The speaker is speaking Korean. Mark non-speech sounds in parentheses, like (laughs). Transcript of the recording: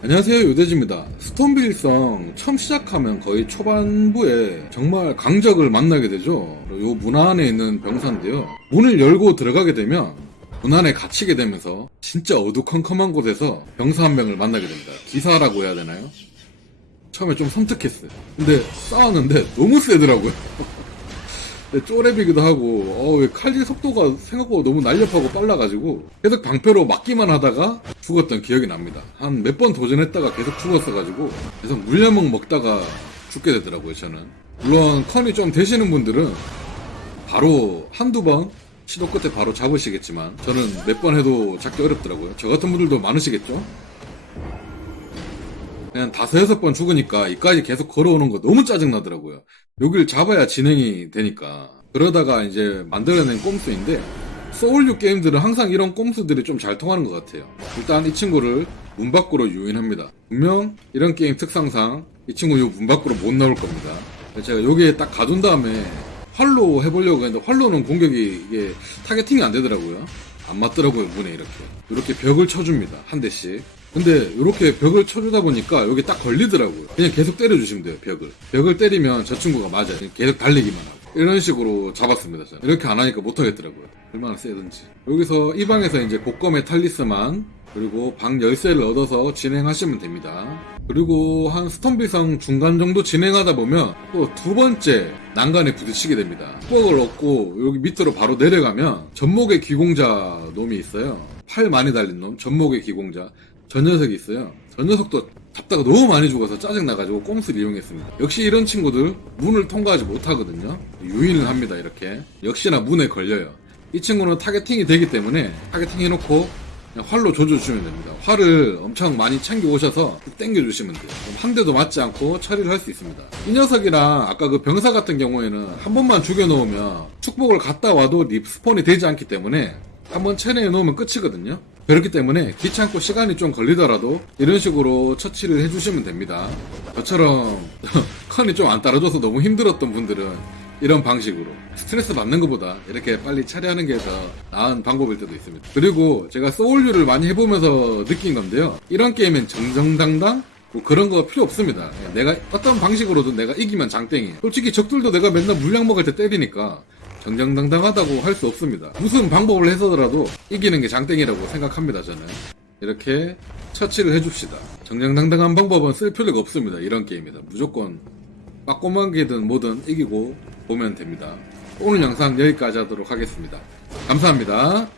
안녕하세요 요대지입니다. 스톤빌성 처음 시작하면 거의 초반부에 정말 강적을 만나게 되죠. 요 문 안에 있는 병사인데요. 문을 열고 들어가게 되면 문 안에 갇히게 되면서 진짜 어두컴컴한 곳에서 병사 한 명을 만나게 됩니다. 기사라고 해야 되나요? 처음에 좀 섬뜩했어요. 근데 싸웠는데 너무 세더라고요 쪼렙이기도 하고 어, 칼질 속도가 생각보다 너무 날렵하고 빨라가지고 계속 방패로 막기만 하다가 죽었던 기억이 납니다. 한 몇 번 도전했다가 계속 죽었어가지고 계속 물려먹 먹다가 죽게 되더라고요 저는. 물론 컨이 좀 되시는 분들은 바로 한두 번 시도 끝에 바로 잡으시겠지만 저는 몇 번 해도 잡기 어렵더라고요. 저 같은 분들도 많으시겠죠? 그냥 다섯 여섯 번 죽으니까 이까지 계속 걸어오는 거 너무 짜증나더라고요. 여길 잡아야 진행이 되니까. 그러다가 이제 만들어낸 꼼수인데 소울류 게임들은 항상 이런 꼼수들이 좀 잘 통하는 것 같아요. 일단 이 친구를 문 밖으로 유인합니다. 분명 이런 게임 특성상 이 친구 요문 밖으로 못 나올 겁니다. 제가 여기에 딱 가둔 다음에 활로 해보려고 했는데 활로는 공격이 이게 타겟팅이 안 되더라고요. 안 맞더라고요 문에 이렇게. 이렇게 벽을 쳐줍니다 한 대씩. 근데 이렇게 벽을 쳐주다 보니까 여기 딱 걸리더라고요. 그냥 계속 때려주시면 돼요 벽을. 벽을 때리면 저 친구가 맞아요. 계속 달리기만 하고. 이런 식으로 잡았습니다 저는. 이렇게 안 하니까 못하겠더라고요. 얼마나 세든지. 여기서 이 방에서 이제 곡검의 탈리스만 그리고 방 열쇠를 얻어서 진행하시면 됩니다. 그리고 한 스톤비상 중간 정도 진행하다 보면 또 두 번째 난간에 부딪히게 됩니다. 뻑을 얻고 여기 밑으로 바로 내려가면 전목의 기공자 놈이 있어요. 팔 많이 달린 놈, 전목의 기공자. 저 녀석이 있어요. 저 녀석도 잡다가 너무 많이 죽어서 짜증나가지고 꼼수를 이용했습니다. 역시 이런 친구들 문을 통과하지 못하거든요. 유인을 합니다, 이렇게. 역시나 문에 걸려요. 이 친구는 타겟팅이 되기 때문에 타겟팅 해놓고 활로 조져주시면 됩니다. 활을 엄청 많이 챙겨 오셔서 쭉 당겨주시면 돼요. 한 대도 맞지 않고 처리를 할 수 있습니다. 이 녀석이랑 아까 그 병사 같은 경우에는 한 번만 죽여놓으면 축복을 갔다 와도 립스폰이 되지 않기 때문에 한번 체내에 놓으면 끝이거든요. 그렇기 때문에 귀찮고 시간이 좀 걸리더라도 이런 식으로 처치를 해주시면 됩니다. 저처럼 (laughs) 컨이 좀 안 따라줘서 너무 힘들었던 분들은 이런 방식으로 스트레스 받는 것보다 이렇게 빨리 처리하는 게 더 나은 방법일 때도 있습니다. 그리고 제가 소울류를 많이 해보면서 느낀 건데요. 이런 게임엔 정정당당 뭐 그런 거 필요 없습니다. 내가 어떤 방식으로든 내가 이기면 장땡이. 솔직히 적들도 내가 맨날 물량 먹을 때 때리니까 정정당당하다고 할 수 없습니다. 무슨 방법을 해서라도 이기는 게 장땡이라고 생각합니다, 저는. 이렇게 처치를 해줍시다. 정정당당한 방법은 쓸 필요가 없습니다. 이런 게임이다. 무조건 빠꼬마기든 뭐든 이기고 보면 됩니다. 오늘 영상 여기까지 하도록 하겠습니다. 감사합니다.